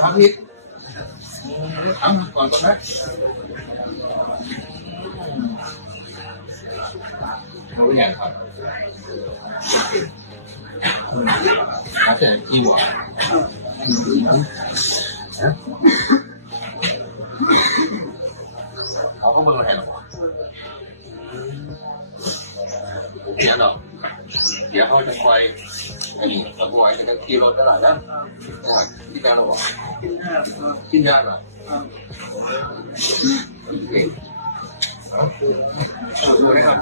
ทำอีกทำก่อนก่อนนะรู้ยังครับแต่อีหวานเขาก็มือให้หรอเดี๋ยวเนาเดี๋ยวเขาจะคอย นี่จะคอยจะขี่รถตลาดนะที่การหรอกกินยาหรอดูนะครับ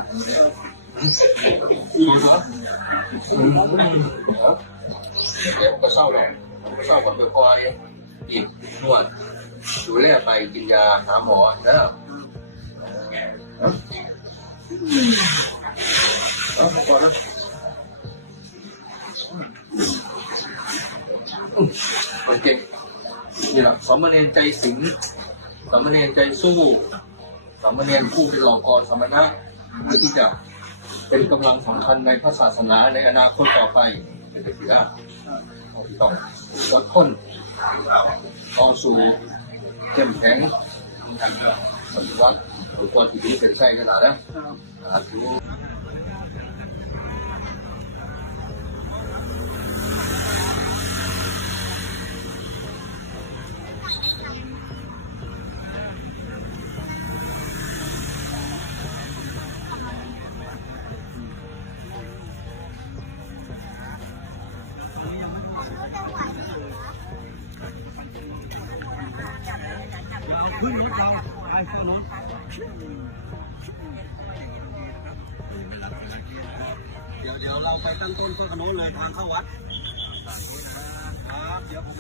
เดี๋ยวก็เศร้าแหละเศร้าก็ไปคอยอีกนวดดูแลไปกินยาหาหมอนะแล้วก่อนนะ คนเก่งนี่แหละสมณเณรใจสิงสมณเณรใจสู้สมณเณรผู้เป็นหลอกกรสมณะเพื่อที่จะเป็นกำลังสำคัญในพระศาสนาในอนาคตต่อไปนะต้องอดทนต่อสู้เข้มแข็งปฏิวัติหรือตัวที่ดีเป็นใช่ขนาดนะ ขึ้นรถเราไปขึ้นรถเดี๋ยวเดี๋ยวเราไปตั้งต้นเพื่อนนมเลยทางเข้าวัดครับเดี๋ยวผม